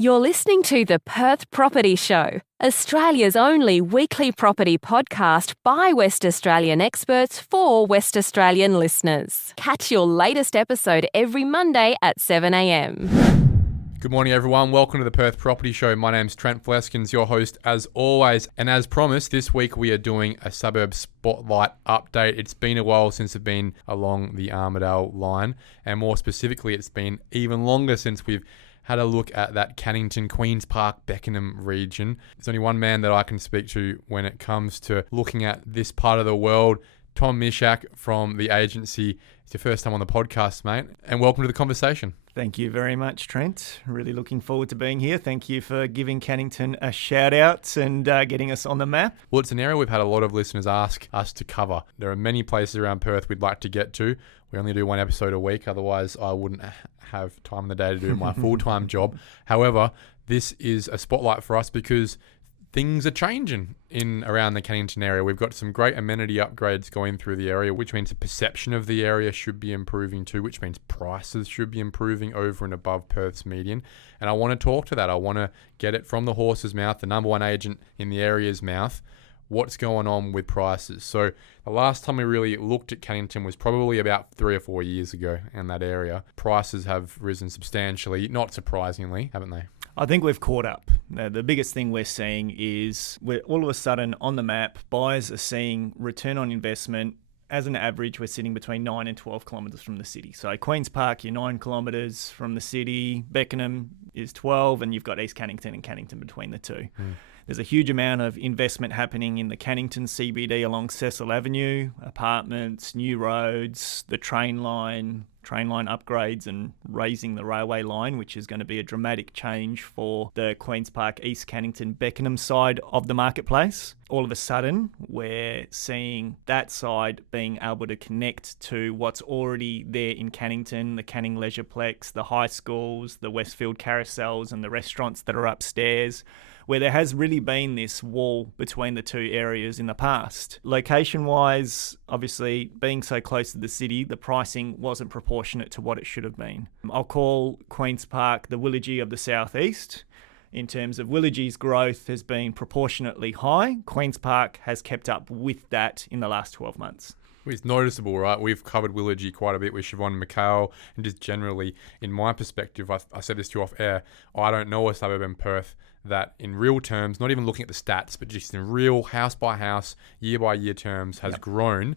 You're listening to the Perth Property Show, Australia's only weekly property podcast by West Australian experts for West Australian listeners. Catch your latest episode every Monday at 7 a.m. Good morning, everyone. Welcome to the Perth Property Show. My name's Trent Fleskins, your host as always. And as promised, this week we are doing a Suburb Spotlight update. It's been a while since I've been along the Armidale line. And more specifically, it's been even longer since we've had a look at that Cannington, Queen's Park, Beckenham region. There's only one man that I can speak to when it comes to looking at this part of the world. Tom Miszczak from the agency. It's your first time on the podcast, mate, and welcome to the conversation. Thank you very much, Trent. Really looking forward to being here. Thank you for giving Cannington a shout out and getting us on the map. Well, it's an area we've had a lot of listeners ask us to cover. There are many places around Perth we'd like to get to. We only do one episode a week, otherwise I wouldn't have time in the day to do my full-time job. However, this is a spotlight for us because things are changing in around the Cannington area. We've got some great amenity upgrades going through the area, which means the perception of the area should be improving too, which means prices should be improving over and above Perth's median. And I want to talk to that. I want to get it from the horse's mouth, the number one agent in the area's mouth, what's going on with prices. So the last time we really looked at Cannington was probably about 3 or 4 years ago in that area. Prices have risen substantially, not surprisingly, haven't they? I think we've caught up. The biggest thing we're seeing is we're all of a sudden on the map, buyers are seeing return on investment. As an average, we're sitting between 9 and 12 kilometres from the city. So Queen's Park, you're 9 kilometres from the city. Beckenham is 12, and you've got East Cannington and Cannington between the two. There's a huge amount of investment happening in the Cannington CBD along Cecil Avenue, apartments, new roads, the train line upgrades and raising the railway line, which is going to be a dramatic change for the Queen's Park, East Cannington, Beckenham side of the marketplace. All of a sudden, we're seeing that side being able to connect to what's already there in Cannington, the Canning Leisureplex, the high schools, the Westfield carousels and the restaurants that are upstairs, where there has really been this wall between the two areas in the past. Location-wise, obviously, being so close to the city, the pricing wasn't proportionate to what it should have been. I'll call Queen's Park the Willoughby of the southeast. In terms of Willoughby's growth has been proportionately high. Queen's Park has kept up with that in the last 12 months. It's noticeable, right? We've covered Willoughby quite a bit with Siobhan McHale, and just generally, in my perspective, I said this to you off air, I don't know a suburb in Perth that in real terms, not even looking at the stats, but just in real house by house, year by year terms, has grown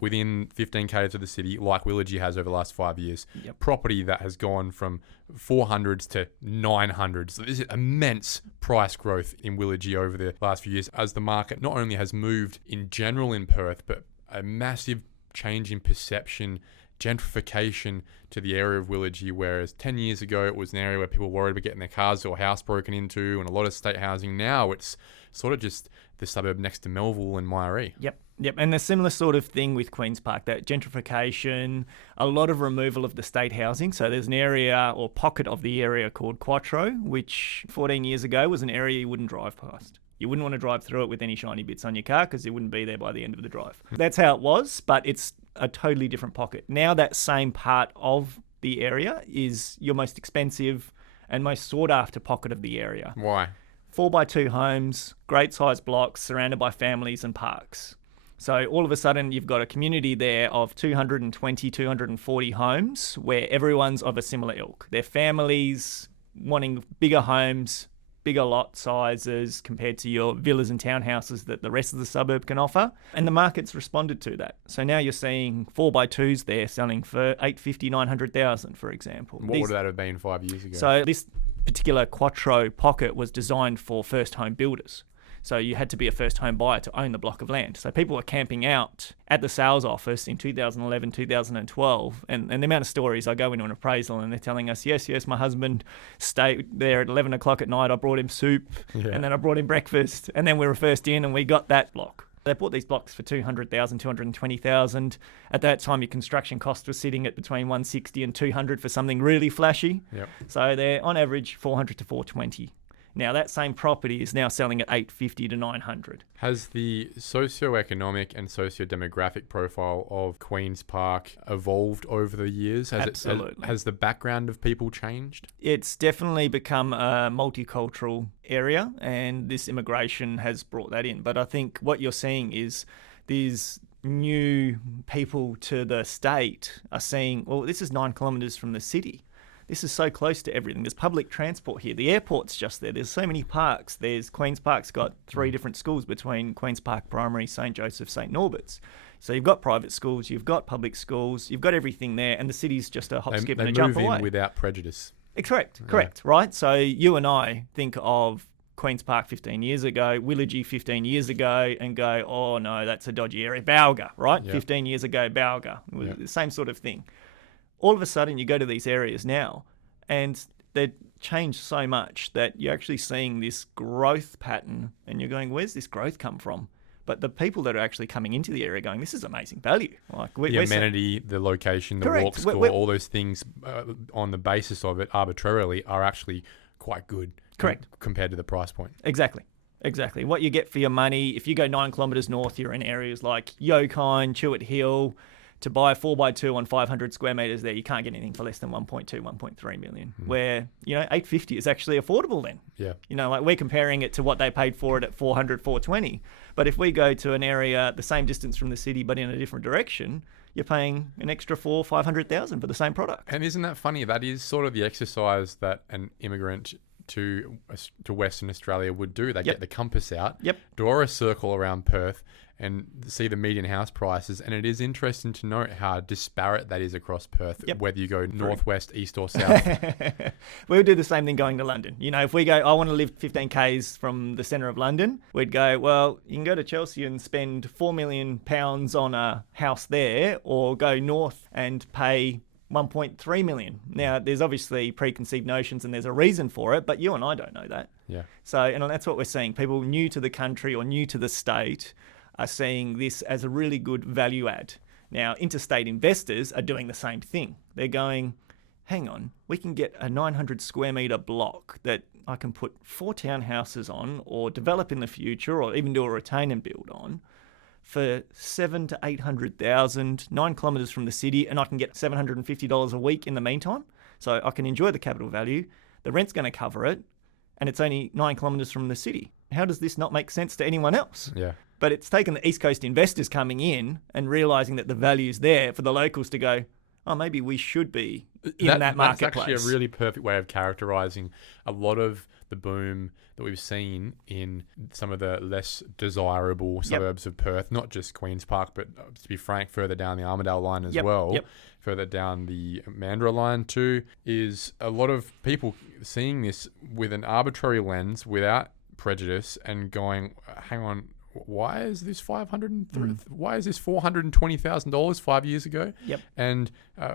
within 15 k's of the city like Willoughby has over the last 5 years. Property that has gone from 400s to 900s. So this is immense price growth in Willoughby over the last few years as the market not only has moved in general in Perth, but a massive change in perception, gentrification to the area of Willoughby, whereas 10 years ago it was an area where people were worried about getting their cars or house broken into and a lot of state housing. Now it's sort of just the suburb next to Melville and Myrie. Yep, and a similar sort of thing with Queen's Park, that gentrification, a lot of removal of the state housing. So there's an area or pocket of the area called Quattro, which 14 years ago was an area you wouldn't drive past. You wouldn't want to drive through it with any shiny bits on your car because it wouldn't be there by the end of the drive. That's how it was, but it's a totally different pocket. Now that same part of the area is your most expensive and most sought-after pocket of the area. Why? 4x2 homes, great sized blocks, surrounded by families and parks. So all of a sudden you've got a community there of 220, 240 homes where everyone's of a similar ilk. They're families wanting bigger homes, bigger lot sizes compared to your villas and townhouses that the rest of the suburb can offer. And the market's responded to that. So now you're seeing 4x2s there selling for $850,000, $900,000, for example. What would that have been 5 years ago? So this particular Quattro pocket was designed for first home builders. So you had to be a first home buyer to own the block of land. So people were camping out at the sales office in 2011, 2012. And the amount of stories, I go into an appraisal and they're telling us, yes, my husband stayed there at 11 o'clock at night. I brought him soup and then I brought him breakfast. And then we were first in and we got that block. They bought these blocks for $200,000, $220,000. At that time, your construction cost was sitting at between $160 and $200 for something really flashy. So they're on average $400 to $420. Now, that same property is now selling at $850 to $900. Has the socioeconomic and socio-demographic profile of Queen's Park evolved over the years? Absolutely. Has the background of people changed? It's definitely become a multicultural area, and this immigration has brought that in. But I think what you're seeing is these new people to the state are saying, well, this is 9 kilometres from the city. This is so close to everything. There's public transport here. The airport's just there. There's so many parks. Queen's Park's got 3 different schools between Queen's Park Primary, St. Joseph, St. Norbert's. So you've got private schools, you've got public schools, you've got everything there, and the city's just a hop, skip, and a jump away. They move in without prejudice. Correct, right? So you and I think of Queen's Park 15 years ago, Willagee 15 years ago, and go, oh no, that's a dodgy area. Bowga, right? Yep. 15 years ago, Bowga. It was the same sort of thing. All of a sudden, you go to these areas now, and they've changed so much that you're actually seeing this growth pattern, and you're going, where's this growth come from? But the people that are actually coming into the area going, this is amazing value. Like the amenity, the location, the walk score, all those things on the basis of it arbitrarily are actually quite good. Correct. Compared to the price point. Exactly. What you get for your money, if you go 9 kilometres north, you're in areas like Yokine, Chewett Hill. To buy a 4x2 on 500 square metres there, you can't get anything for less than 1.2, 1.3 million. Where, $850 is actually affordable then. Yeah. Like we're comparing it to what they paid for it at 400, 420. But if we go to an area the same distance from the city but in a different direction, you're paying an extra 400,000 for the same product. And isn't that funny? That is sort of the exercise that an immigrant to Western Australia would do. They get the compass out, draw a circle around Perth, and see the median house prices. And it is interesting to note how disparate that is across Perth, whether you go northwest, east or south. We'll do the same thing going to London. If we go, I want to live 15 k's from the centre of London, we'd go, well, you can go to Chelsea and spend £4 million on a house there, or go north and pay 1.3 million. Now, there's obviously preconceived notions and there's a reason for it, but you and I don't know that. Yeah. So, and that's what we're seeing. People new to the country or new to the state are seeing this as a really good value add. Now, interstate investors are doing the same thing. They're going, hang on, we can get a 900 square metre block that I can put 4 townhouses on, or develop in the future, or even do a retain and build on, for 700,000 to 800,000, 9 kilometres from the city, and I can get $750 a week in the meantime. So I can enjoy the capital value. The rent's going to cover it, and it's only 9 kilometres from the city. How does this not make sense to anyone else? Yeah. But it's taken the East Coast investors coming in and realising that the value's there for the locals to go, oh, maybe we should be in that marketplace. That's actually a really perfect way of characterising a lot of the boom that we've seen in some of the less desirable suburbs of Perth, not just Queen's Park, but to be frank, further down the Armidale line as well, further down the Mandurah line too, is a lot of people seeing this with an arbitrary lens without prejudice and going, hang on, why is this why is this $420,000 5 years ago? And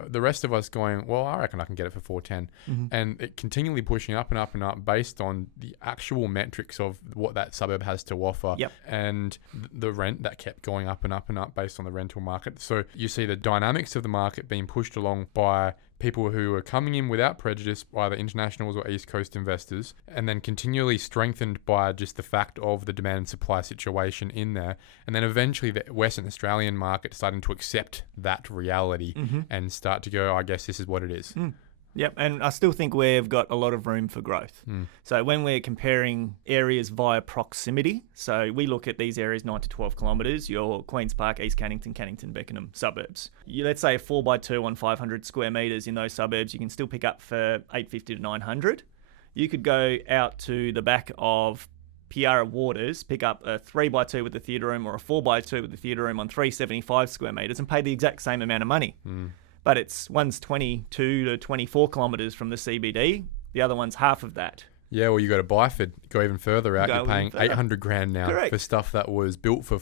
the rest of us going, well, I reckon I can get it for 410, and it continually pushing up and up and up based on the actual metrics of what that suburb has to offer, and the rent that kept going up and up and up based on the rental market. So you see the dynamics of the market being pushed along by people who are coming in without prejudice, either internationals or East Coast investors, and then continually strengthened by just the fact of the demand and supply situation in there. And then eventually the Western Australian market starting to accept that reality and start to go, I guess this is what it is. Yep, and I still think we've got a lot of room for growth. So when we're comparing areas via proximity, so we look at these areas 9 to 12 kilometres, your Queen's Park, East Cannington, Cannington, Beckenham suburbs. Let's say a 4x2 on 500 square metres in those suburbs, you can still pick up for $850 to $900. You could go out to the back of Piara Waters, pick up a 3x2 with the theatre room or a 4x2 with the theatre room on 375 square metres and pay the exact same amount of money. But one's 22 to 24 kilometres from the CBD, the other one's half of that. Yeah, well, you go to Byford, go even further out, you're paying $800,000 now for stuff that was built for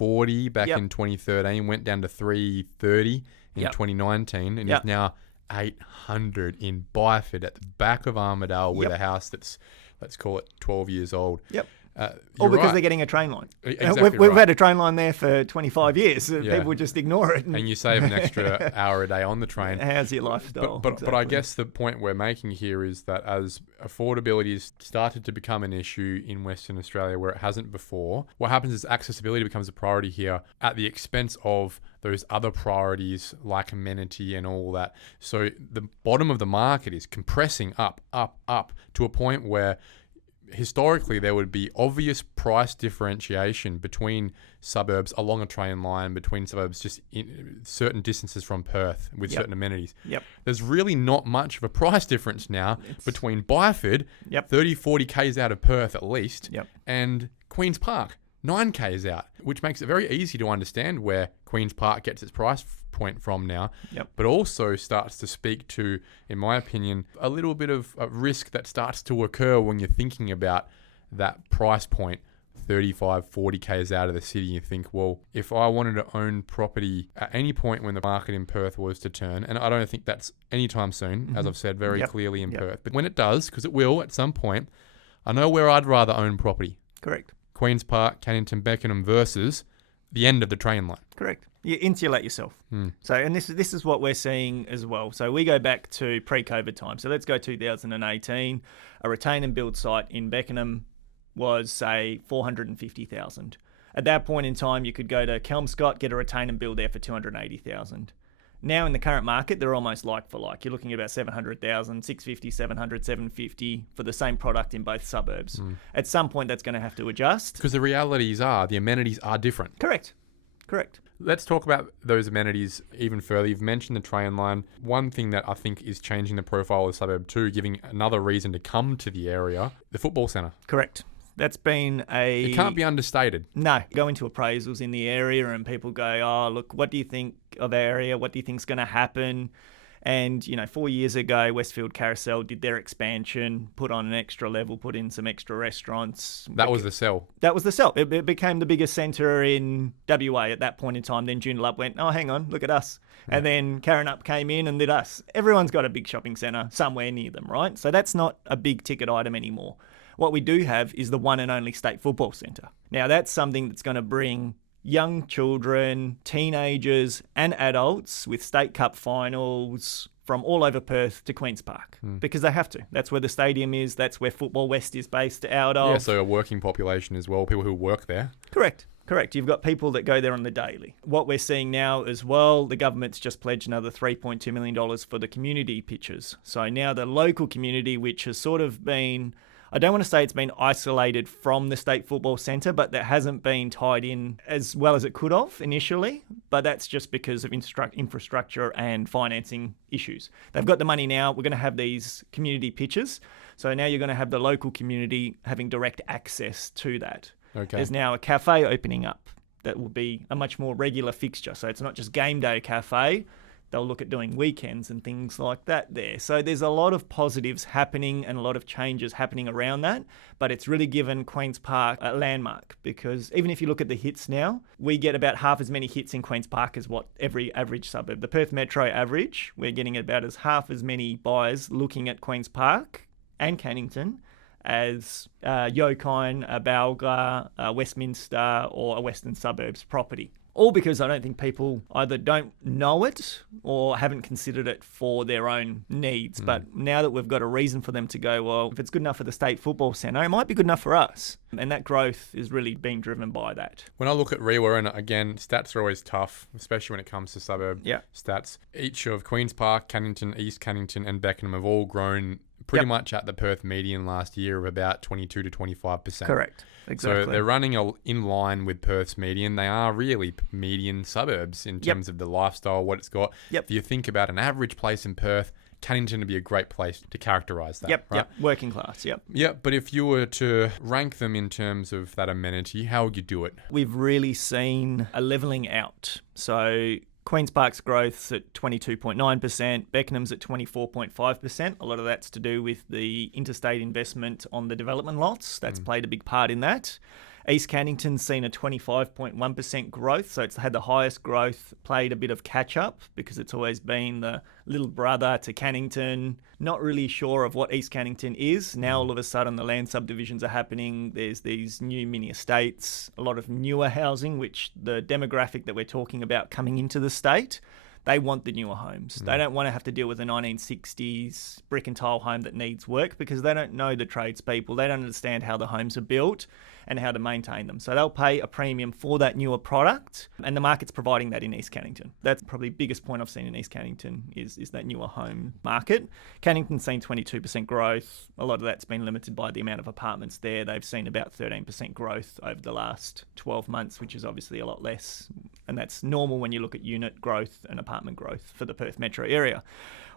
$440 back in 2013, went down to $330 in 2019, and is now $800 in Byford at the back of Armidale with a house that's, let's call it 12 years old. You're because right. they're getting a train line. Exactly We've right. had a train line there for 25 years. Yeah. People would just ignore it. And you save an extra hour a day on the train. How's your lifestyle? But I guess the point we're making here is that as affordability has started to become an issue in Western Australia where it hasn't before, what happens is accessibility becomes a priority here at the expense of those other priorities like amenity and all that. So the bottom of the market is compressing up to a point where historically there would be obvious price differentiation between suburbs along a train line, between suburbs just in certain distances from Perth with certain amenities. Yep. There's really not much of a price difference now between Byford, 30, 40 Ks out of Perth at least, and Queen's Park, 9 Ks out, which makes it very easy to understand where Queen's Park gets its price point from now, but also starts to speak to, in my opinion, a little bit of a risk that starts to occur when you're thinking about that price point, 35, 40 Ks out of the city. You think, well, if I wanted to own property at any point when the market in Perth was to turn, and I don't think that's anytime soon, as I've said very clearly in Perth, but when it does, because it will at some point, I know where I'd rather own property. Correct. Queen's Park, Cannington, Beckenham versus the end of the train line. Correct. You insulate yourself. So, and this is what we're seeing as well. So we go back to pre-COVID time. So let's go 2018. A retain and build site in Beckenham was, say, 450,000. At that point in time, you could go to Kelmscott, get a retain and build there for 280,000. Now in the current market, they're almost like for like. You're looking at about 700,000, 650, 700, 750 for the same product in both suburbs. At some point, that's going to have to adjust. Because the realities are, the amenities are different. Correct. Let's talk about those amenities even further. You've mentioned the train line. One thing that I think is changing the profile of the suburb too, giving another reason to come to the area, the football centre. Correct. That's been It can't be understated. No. Go into appraisals in the area and people go, oh, look, what do you think of the area? What do you think's going to happen? And, 4 years ago, Westfield Carousel did their expansion, put on an extra level, put in some extra restaurants. That was the sell. That was the sell. It became the biggest centre in WA at that point in time. Then Joondalup went, oh, hang on, look at us. And then Karrinyup came in and did us. Everyone's got a big shopping centre somewhere near them, right? So that's not a big ticket item anymore. What we do have is the one and only state football centre. Now, that's something that's going to bring young children, teenagers and adults with state cup finals from all over Perth to Queen's Park because they have to. That's where the stadium is. That's where Football West is based out of. Yeah, so a working population as well, people who work there. Correct. You've got people that go there on the daily. What we're seeing now as well, the government's just pledged another $3.2 million for the community pitches. So now the local community, which has sort of been, I don't want to say it's been isolated from the State Football Centre, but that hasn't been tied in as well as it could have initially. But that's just because of infrastructure and financing issues. They've got the money now. We're going to have these community pitches. So now you're going to have the local community having direct access to that. Okay. There's now a cafe opening up that will be a much more regular fixture. So it's not just game day cafe. They'll look at doing weekends and things like that there. So there's a lot of positives happening and a lot of changes happening around that. But it's really given Queen's Park a landmark because even if you look at the hits now, we get about half as many hits in Queen's Park as what every average suburb. The Perth Metro average, we're getting about as half as many buyers looking at Queen's Park and Cannington as Yokine, Balga, Westminster or a Western Suburbs property. All because I don't think people either don't know it or haven't considered it for their own needs. But now that we've got a reason for them to go, well, if it's good enough for the State Football Centre, it might be good enough for us. And that growth is really being driven by that. When I look at Rewa, and again, stats are always tough, especially when it comes to suburb stats. Each of Queen's Park, Cannington, East Cannington and Beckenham have all grown pretty much at the Perth median last year of about 22 to 25%. Correct. Exactly. So they're running in line with Perth's median. They are really median suburbs in terms of the lifestyle, what it's got. If you think about an average place in Perth, Cannington would be a great place to characterise that. Right? Working class, But if you were to rank them in terms of that amenity, how would you do it? We've really seen a levelling out. So Queen's Park's growth's at 22.9%, Beckenham's at 24.5%. A lot of that's to do with the interstate investment on the development lots. That's played a big part in that. East Cannington's seen a 25.1% growth, so it's had the highest growth, played a bit of catch-up because it's always been the little brother to Cannington. Not really sure of what East Cannington is. Now all of a sudden the land subdivisions are happening. There's these new mini estates, a lot of newer housing, which the demographic that we're talking about coming into the state, they want the newer homes. They don't want to have to deal with a 1960s brick and tile home that needs work because they don't know the tradespeople. They don't understand how the homes are built and how to maintain them. So they'll pay a premium for that newer product, and the market's providing that in East Cannington. That's probably the biggest point I've seen in East Cannington is that newer home market. Cannington's seen 22% growth. A lot of that's been limited by the amount of apartments there. They've seen about 13% growth over the last 12 months, which is obviously a lot less. And that's normal when you look at unit growth and apartment growth for the Perth metro area.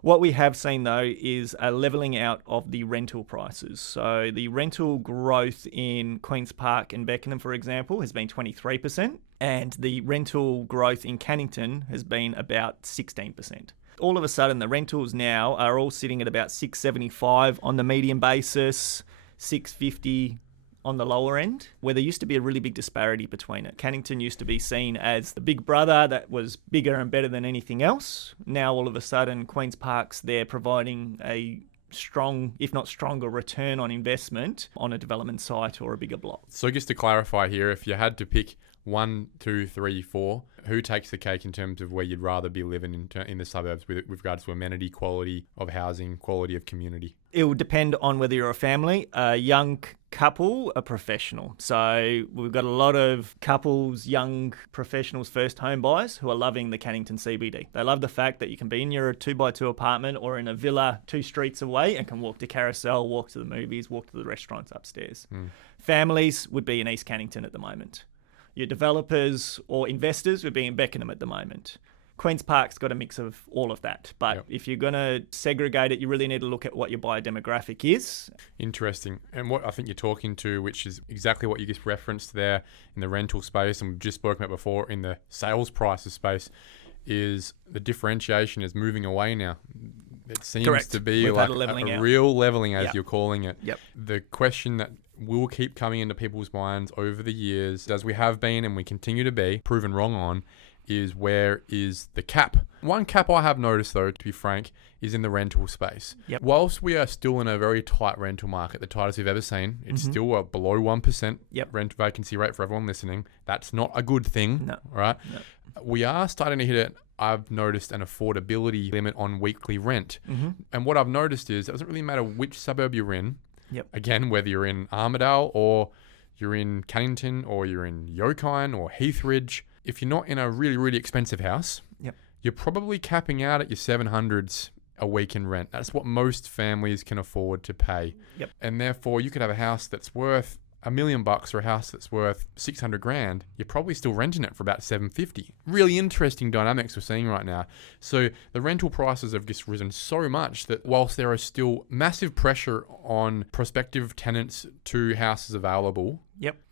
What we have seen, though, is a levelling out of the rental prices. So the rental growth in Queen's Park and Beckenham, for example, has been 23%, and the rental growth in Cannington has been about 16%. All of a sudden, the rentals now are all sitting at about $675 on the median basis, $650 on the lower end, where there used to be a really big disparity between it. Cannington used to be seen as the big brother that was bigger and better than anything else. Now, all of a sudden, Queen's Park's there providing a strong, if not stronger, return on investment on a development site or a bigger block. So just to clarify here, if you had to pick 1, 2, 3, 4, who takes the cake in terms of where you'd rather be living in the suburbs with regards to amenity, quality of housing, quality of community? It will depend on whether you're a family, a young couple, a professional. So we've got a lot of couples, young professionals, first home buyers who are loving the Cannington CBD. They love the fact that you can be in your 2x2 apartment or in a villa 2 streets away and can walk to Carousel, walk to the movies, walk to the restaurants upstairs. Families would be in East Cannington at the moment. Your developers or investors would be in Beckenham at the moment. Queen's Park's got a mix of all of that. But if you're going to segregate it, you really need to look at what your buyer demographic is. Interesting. And what I think you're talking to, which is exactly what you just referenced there in the rental space, and we've just spoken about before in the sales prices space, is the differentiation is moving away now. It seems to be We've like had a real leveling, as you're calling it. Yep. The question that will keep coming into people's minds over the years, as we have been and we continue to be proven wrong on, is where is the cap? One cap I have noticed, though, to be frank, is in the rental space. Yep. Whilst we are still in a very tight rental market, the tightest we've ever seen, it's still a below 1% rent vacancy rate for everyone listening. That's not a good thing, right? No. We are starting to hit it. I've noticed an affordability limit on weekly rent. And what I've noticed is it doesn't really matter which suburb you're in. Again, whether you're in Armidale or you're in Cannington or you're in Yokine or Heathridge, if you're not in a really, really expensive house, you're probably capping out at your 700s a week in rent. That's what most families can afford to pay. And therefore, you could have a house that's worth $1 million or a house that's worth 600 grand, you're probably still renting it for about 750. Really interesting dynamics we're seeing right now. So the rental prices have just risen so much that whilst there is still massive pressure on prospective tenants to houses available,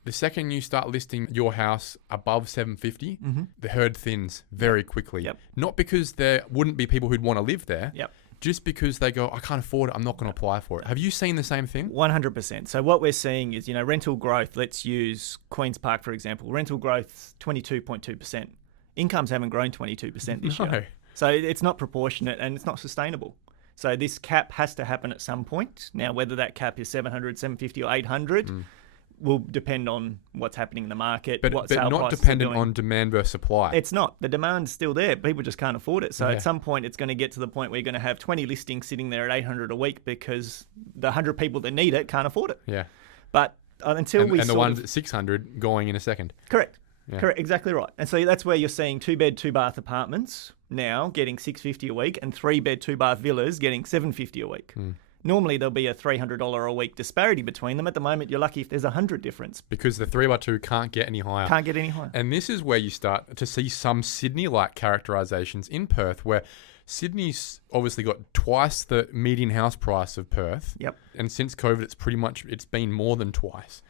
the second you start listing your house above 750, the herd thins very quickly. Not because there wouldn't be people who'd want to live there, just because they go, I can't afford it, I'm not going to apply for it. Have you seen the same thing? 100%. So what we're seeing is, rental growth, let's use Queen's Park, for example. Rental growth, 22.2%. Incomes haven't grown 22% this year. So it's not proportionate and it's not sustainable. So this cap has to happen at some point. Now, whether that cap is 700, 750 or 800 will depend on what's happening in the market, but not dependent on demand versus supply. It's not. The demand's still there. People just can't afford it. So at some point, it's going to get to the point where you're going to have 20 listings sitting there at 800 a week because the 100 people that need it can't afford it. But until we and the ones at 600 going in a second. Correct. Correct. Exactly right. And so that's where you're seeing 2-bed, 2-bath apartments now getting $650 a week and 3-bed, 2-bath villas getting $750 a week. Normally, there'll be a $300 a week disparity between them. At the moment, you're lucky if there's 100 difference. Because the 3x2 can't get any higher. Can't get any higher. And this is where you start to see some Sydney-like characterizations in Perth, where Sydney's obviously got twice the median house price of Perth. And since COVID, it's been more than twice.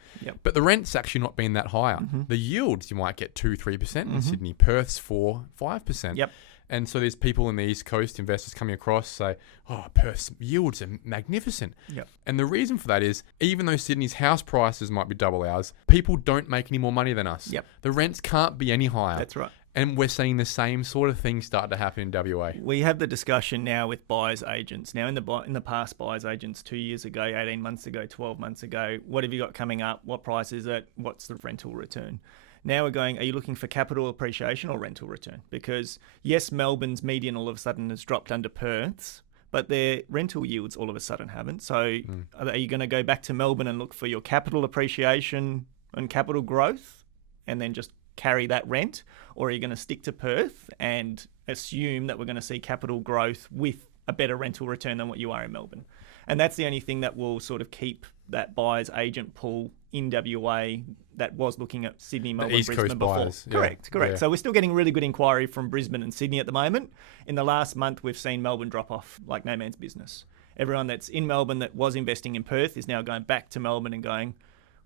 But the rent's actually not been that higher. The yields, you might get 2-3% in Sydney. Perth's 4-5%. And so there's people in the East Coast, investors coming across, say, oh, Perth's yields are magnificent. Yep. And the reason for that is, even though Sydney's house prices might be double ours, people don't make any more money than us. Yep. The rents can't be any higher. That's right. And we're seeing the same sort of thing start to happen in WA. We have the discussion now with buyers agents. Now, in the past, buyers agents 2 years ago, 18 months ago, 12 months ago, what have you got coming up? What price is it? What's the rental return? Now we're going, are you looking for capital appreciation or rental return? Because yes, Melbourne's median all of a sudden has dropped under Perth's, but their rental yields all of a sudden haven't. So are you going to go back to Melbourne and look for your capital appreciation and capital growth and then just carry that rent? Or are you going to stick to Perth and assume that we're going to see capital growth with a better rental return than what you are in Melbourne? And that's the only thing that will sort of keep that buyer's agent pool in WA that was looking at Sydney, Melbourne, East Brisbane Coast before. buyers. Correct. Yeah. So we're still getting really good inquiry from Brisbane and Sydney at the moment. In the last month, we've seen Melbourne drop off like no man's business. Everyone that's in Melbourne that was investing in Perth is now going back to Melbourne and going,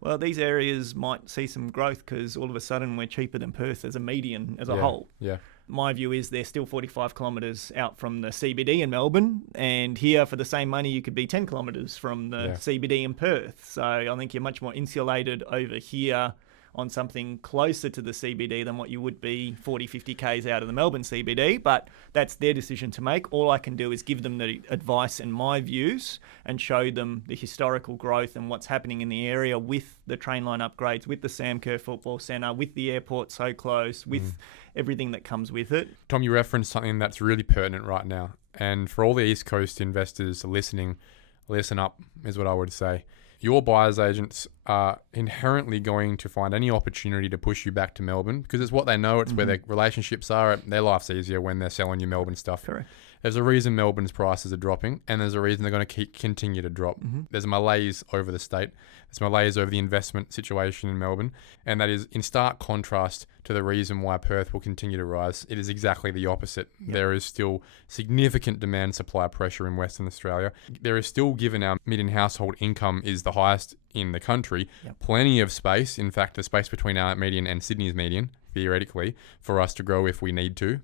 well, these areas might see some growth because all of a sudden we're cheaper than Perth as a median, as a whole. Yeah. My view is they're still 45 kilometres out from the CBD in Melbourne, and here for the same money you could be 10 kilometres from the CBD in Perth. So I think you're much more insulated over here on something closer to the CBD than what you would be 40, 50 Ks out of the Melbourne CBD, but that's their decision to make. All I can do is give them the advice and my views and show them the historical growth and what's happening in the area with the train line upgrades, with the Sam Kerr Football Centre, with the airport so close, with everything that comes with it. Tom, you referenced something that's really pertinent right now. And for all the East Coast investors listening, listen up is what I would say. Your buyer's agents are inherently going to find any opportunity to push you back to Melbourne because it's what they know. It's where their relationships are. Their life's easier when they're selling you Melbourne stuff. Correct. There's a reason Melbourne's prices are dropping, and there's a reason they're going to continue to drop. There's a malaise over the state. There's malaise over the investment situation in Melbourne, and that is in stark contrast to the reason why Perth will continue to rise. It is exactly the opposite. Yep. There is still significant demand-supply pressure in Western Australia. There is still, given our median household income is the highest in the country, plenty of space, in fact, the space between our median and Sydney's median, theoretically, for us to grow if we need to.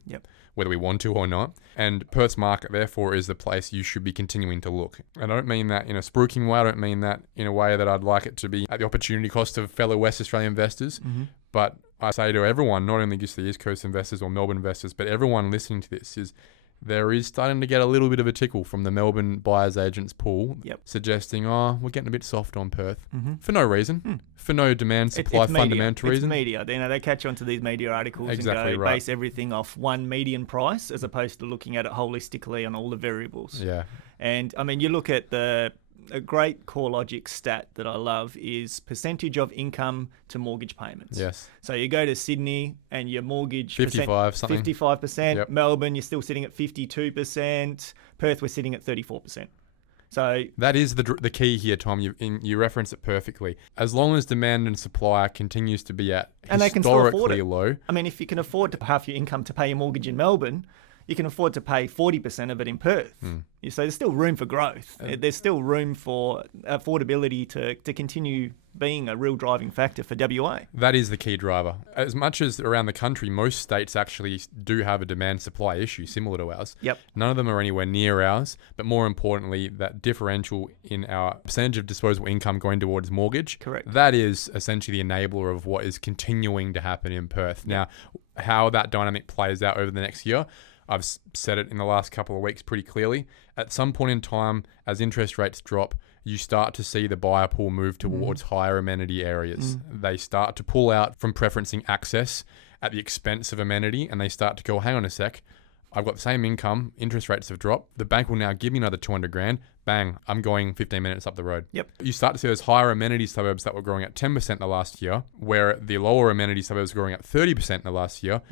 Whether we want to or not. And Perth's market, therefore, is the place you should be continuing to look. I don't mean that in a spruiking way. I don't mean that in a way that I'd like it to be at the opportunity cost of fellow West Australian investors. But I say to everyone, not only just the East Coast investors or Melbourne investors, but everyone listening to this is there is starting to get a little bit of a tickle from the Melbourne buyers agents pool suggesting, we're getting a bit soft on Perth for no reason, for no demand supply fundamental reason. It's media. They catch on to these media articles and go base everything off one median price as opposed to looking at it holistically on all the variables. Yeah. And I mean, you look at a great CoreLogic stat that I love is percentage of income to mortgage payments. Yes. So you go to Sydney and your mortgage 55%. Yep. Melbourne, you're still sitting at 52%. Perth, we're sitting at 34%. So that is the key here, Tom. You reference it perfectly. As long as demand and supply continues to be at historically low. I mean, if you can afford to half your income to pay your mortgage in Melbourne, you can afford to pay 40% of it in Perth. So there's still room for growth. There's still room for affordability to continue being a real driving factor for WA. That is the key driver. As much as around the country, most states actually do have a demand-supply issue similar to ours. None of them are anywhere near ours, but more importantly, that differential in our percentage of disposable income going towards mortgage, that is essentially the enabler of what is continuing to happen in Perth. Now, how that dynamic plays out over the next year, I've said it in the last couple of weeks pretty clearly. At some point in time, as interest rates drop, you start to see the buyer pool move towards higher amenity areas. They start to pull out from preferencing access at the expense of amenity, and they start to go, hang on a sec, I've got the same income, interest rates have dropped, the bank will now give me another 200 grand, bang, I'm going 15 minutes up the road. You start to see those higher amenity suburbs that were growing at 10% in the last year, where the lower amenity suburbs were growing at 30% in the last year.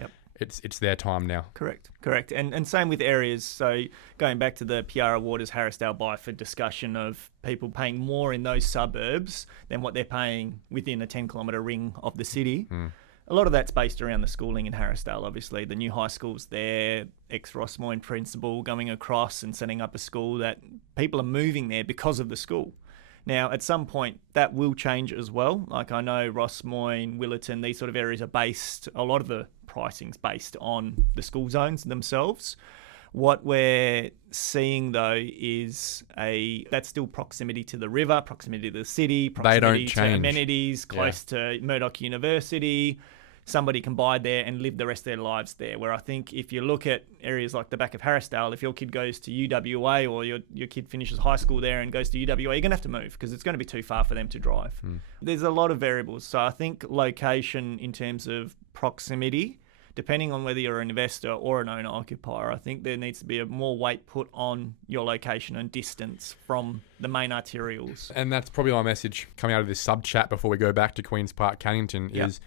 It's their time now. Correct. And same with areas. So going back to the Piara Waters Harrisdale Byford discussion of people paying more in those suburbs than what they're paying within a 10-kilometre ring of the city. A lot of that's based around the schooling in Harrisdale, obviously. The new high school's there, ex-Rossmoyne principal going across and setting up a school that people are moving there because of the school. Now, at some point, that will change as well. Like I know Ross Moyne, Willetton, these sort of areas are based, a lot of the pricing's based on the school zones themselves. What we're seeing, though, is that's still proximity to the river, proximity to the city, proximity to amenities, close to Murdoch University. Somebody can buy there and live the rest of their lives there. Where I think if you look at areas like the back of Harrisdale, if your kid goes to UWA or your kid finishes high school there and goes to UWA, you're going to have to move because it's going to be too far for them to drive. There's a lot of variables. So I think location in terms of proximity, depending on whether you're an investor or an owner-occupier, I think there needs to be a more weight put on your location and distance from the main arterials. And that's probably my message coming out of this sub-chat before we go back to Queen's Park, Cannington, is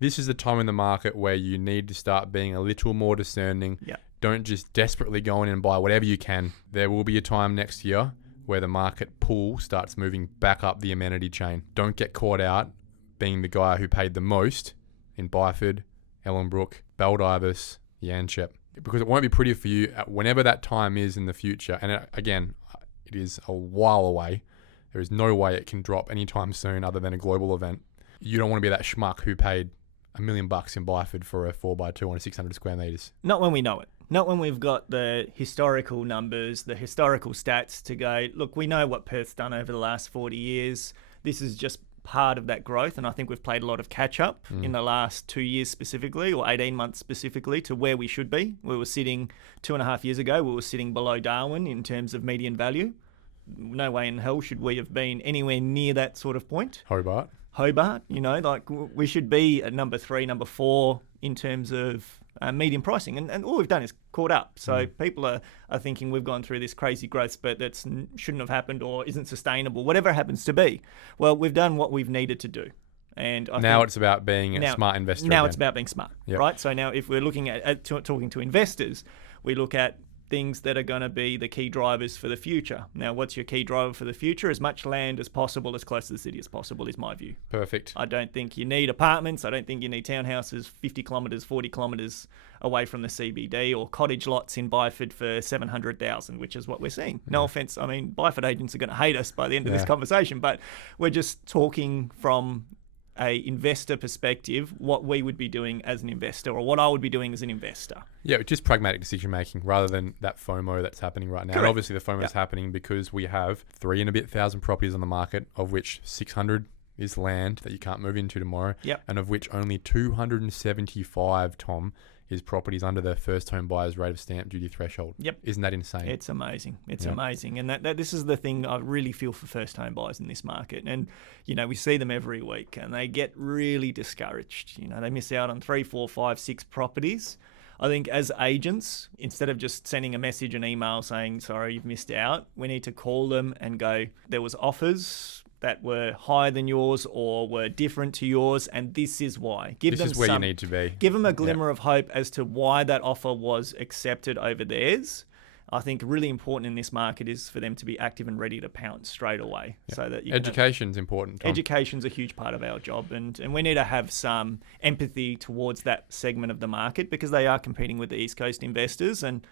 this is the time in the market where you need to start being a little more discerning. Don't just desperately go in and buy whatever you can. There will be a time next year where the market pool starts moving back up the amenity chain. Don't get caught out being the guy who paid the most in Byford, Ellenbrook, Baldivis, Yanchep, because it won't be pretty for you whenever that time is in the future. And again, it is a while away. There is no way it can drop anytime soon other than a global event. You don't want to be that schmuck who paid $1 million in Byford for a 4x2 on 600 square metres. Not when we know it. Not when we've got the historical numbers, the historical stats to go, look, we know what Perth's done over the last 40 years. This is just part of that growth, and I think we've played a lot of catch-up in the last 2 years specifically, or 18 months specifically, to where we should be. We were sitting 2.5 years ago, we were sitting below Darwin in terms of median value. No way in hell should we have been anywhere near that sort of point. Hobart, we should be at number 3, number 4 in terms of median pricing. And all we've done is caught up. So people are thinking we've gone through this crazy growth spurt that shouldn't have happened or isn't sustainable, whatever it happens to be. Well, we've done what we've needed to do. And now it's about being a smart investor. Now again. It's about being smart, right? So now if we're looking at talking to investors, we look at things that are going to be the key drivers for the future. Now, what's your key driver for the future? As much land as possible, as close to the city as possible is my view. Perfect. I don't think you need apartments. I don't think you need townhouses 50 kilometres, 40 kilometres away from the CBD, or cottage lots in Byford for 700,000, which is what we're seeing. No offence. I mean, Byford agents are going to hate us by the end of this conversation, but we're just talking from a investor perspective, what we would be doing as an investor, or what I would be doing as an investor. Yeah, just pragmatic decision making rather than that FOMO that's happening right now. Correct. And obviously the FOMO is happening because we have 3 and a bit thousand properties on the market, of which 600 is land that you can't move into tomorrow, and of which only 275, Tom, is properties under the first home buyer's rate of stamp duty threshold. Isn't that insane? It's amazing. It's amazing. And that this is the thing I really feel for first home buyers in this market. And, we see them every week and they get really discouraged. They miss out on 3, 4, 5, 6 properties. I think as agents, instead of just sending a message, an email saying, sorry, you've missed out, we need to call them and go, there was offers that were higher than yours or were different to yours, and this is why. This is where you need to be. Give them a glimmer of hope as to why that offer was accepted over theirs. I think really important in this market is for them to be active and ready to pounce straight away. So that education's important, Tom. Education's a huge part of our job, and we need to have some empathy towards that segment of the market because they are competing with the East Coast investors, and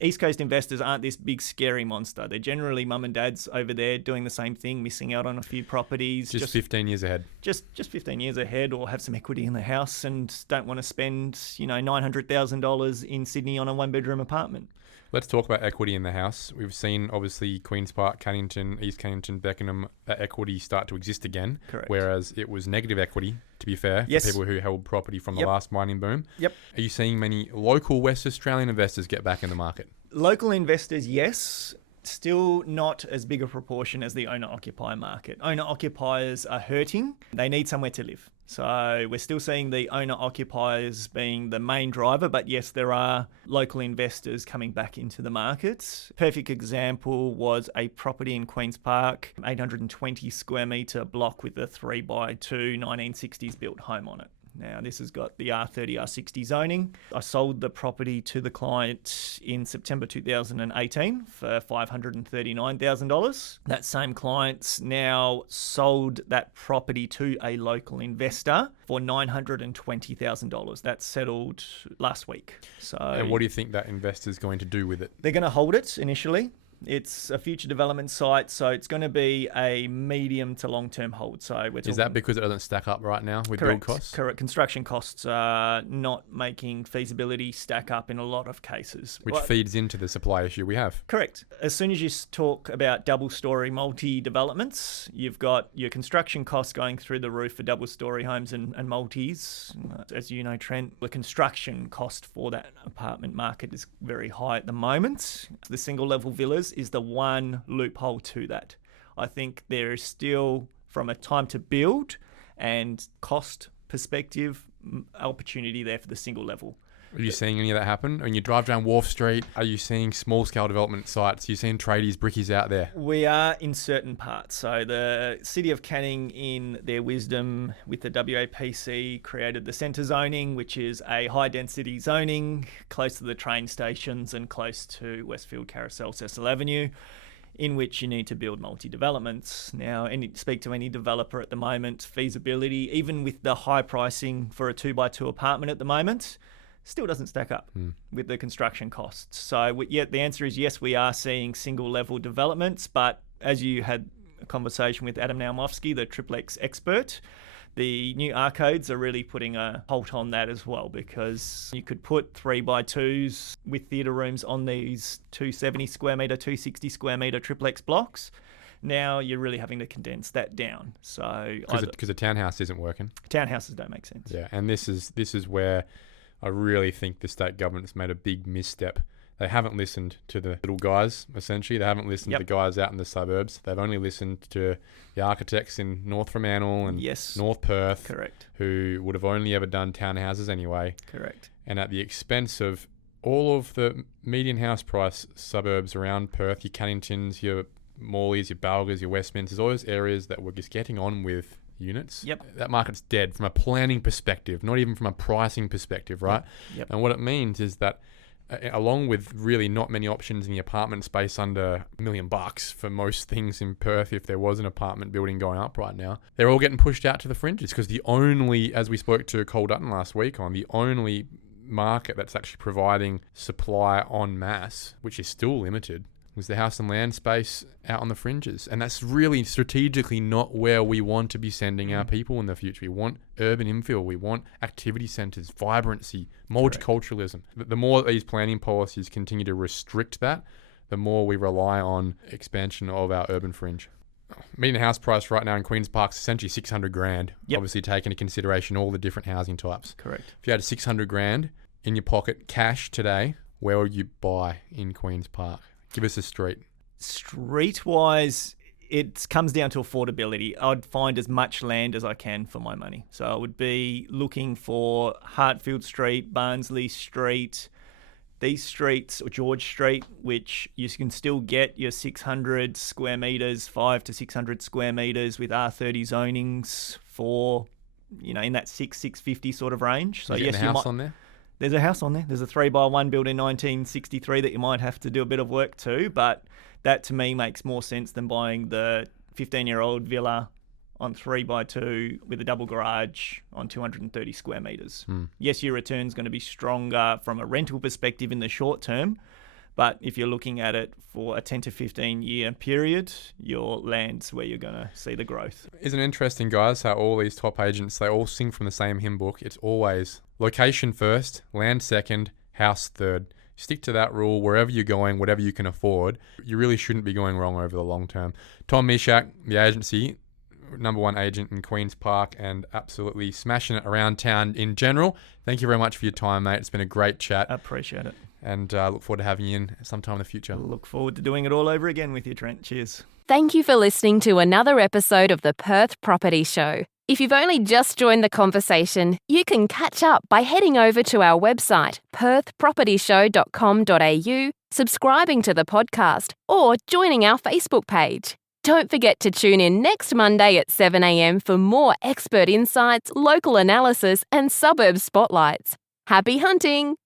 East Coast investors aren't this big scary monster. They're generally mum and dads over there doing the same thing, missing out on a few properties. Just 15 years ahead. Just 15 years ahead, or have some equity in the house and don't want to spend, $900,000 in Sydney on a 1-bedroom apartment. Let's talk about equity in the house. We've seen, obviously, Queen's Park, Cannington, East Cannington, Beckenham, that equity start to exist again. Correct. Whereas it was negative equity, to be fair, for people who held property from the last mining boom. Are you seeing many local West Australian investors get back in the market? Local investors, yes. Still not as big a proportion as the owner-occupier market. Owner-occupiers are hurting. They need somewhere to live. So we're still seeing the owner-occupiers being the main driver, but yes, there are local investors coming back into the market. Perfect example was a property in Queen's Park, 820 square metre block with a 3x2 1960s built home on it. Now, this has got the R30, R60 zoning. I sold the property to the client in September 2018 for $539,000. That same client's now sold that property to a local investor for $920,000. That settled last week. And what do you think that investor's going to do with it? They're going to hold it initially. It's a future development site, so it's going to be a medium to long-term hold. So we're talking, Is that because it doesn't stack up right now with build costs? Correct. Construction costs are not making feasibility stack up in a lot of cases. Which feeds into the supply issue we have. Correct. As soon as you talk about double-storey multi-developments, you've got your construction costs going through the roof for double-storey homes and multis. As you know, Trent, the construction cost for that apartment market is very high at the moment. The single-level villas is the one loophole to that. I think there is still, from a time to build and cost perspective, opportunity there for the single level. Are you seeing any of that happen? When you drive down Wharf Street, are you seeing small-scale development sites? Are you seeing tradies, brickies out there? We are in certain parts. So the City of Canning, in their wisdom with the WAPC, created the centre zoning, which is a high-density zoning close to the train stations and close to Westfield, Carousel, Cecil Avenue, in which you need to build multi-developments. Now, speak to any developer at the moment, feasibility, even with the high pricing for a 2x2 apartment at the moment, still doesn't stack up with the construction costs. So the answer is yes, we are seeing single level developments, but as you had a conversation with Adam Naumofsky, the triplex expert, the new R codes are really putting a halt on that as well, because you could put 3x2s with theatre rooms on these 270 square metre, 260 square metre triplex blocks. Now you're really having to condense that down. So because a townhouse isn't working. Townhouses don't make sense. Yeah, and this is where I really think the state government's made a big misstep. They haven't listened to the little guys, essentially. They haven't listened to the guys out in the suburbs. They've only listened to the architects in North Fremantle and North Perth, correct, who would have only ever done townhouses anyway. Correct. And at the expense of all of the median house price suburbs around Perth, your Canningtons, your Morleys, your Balgas, your Westminsters, all those areas that were just getting on with units. Yep. That market's dead from a planning perspective, not even from a pricing perspective, right? Yep. And what it means is that along with really not many options in the apartment space under $1 million for most things in Perth, if there was an apartment building going up right now, they're all getting pushed out to the fringes, because the only, as we spoke to Cole Dutton last week on, the only market that's actually providing supply en masse, which is still limited, was the house and land space out on the fringes. And that's really strategically not where we want to be sending our people in the future. We want urban infill. We want activity centres, vibrancy, multiculturalism. The more these planning policies continue to restrict that, the more we rely on expansion of our urban fringe. Median house price right now in Queen's Park is essentially $600,000. Yep. Obviously taking into consideration all the different housing types. Correct. If you had $600,000 in your pocket, cash today, where would you buy in Queen's Park? Give us a street. Street-wise, it comes down to affordability. I'd find as much land as I can for my money. So I would be looking for Hartfield Street, Barnsley Street, these streets, or George Street, which you can still get your 600 square metres, 5 to 600 square metres with R30 zonings for, in that 650 sort of range. So yes, you might on there. There's a house on there. There's a 3x1 built in 1963 that you might have to do a bit of work to, but that to me makes more sense than buying the 15-year-old villa on 3x2 with a double garage on 230 square metres. Yes, your return's going to be stronger from a rental perspective in the short term, but if you're looking at it for a 10 to 15 year period, your land's where you're going to see the growth. Isn't it interesting, guys, how all these top agents, they all sing from the same hymn book. It's always location first, land second, house third. Stick to that rule wherever you're going, whatever you can afford. You really shouldn't be going wrong over the long term. Tom Miszczak, the agency, #1 agent in Queen's Park, and absolutely smashing it around town in general. Thank you very much for your time, mate. It's been a great chat. I appreciate it. And look forward to having you in sometime in the future. Look forward to doing it all over again with you, Trent. Cheers. Thank you for listening to another episode of the Perth Property Show. If you've only just joined the conversation, you can catch up by heading over to our website, perthpropertyshow.com.au, subscribing to the podcast, or joining our Facebook page. Don't forget to tune in next Monday at 7 a.m. for more expert insights, local analysis, and suburb spotlights. Happy hunting!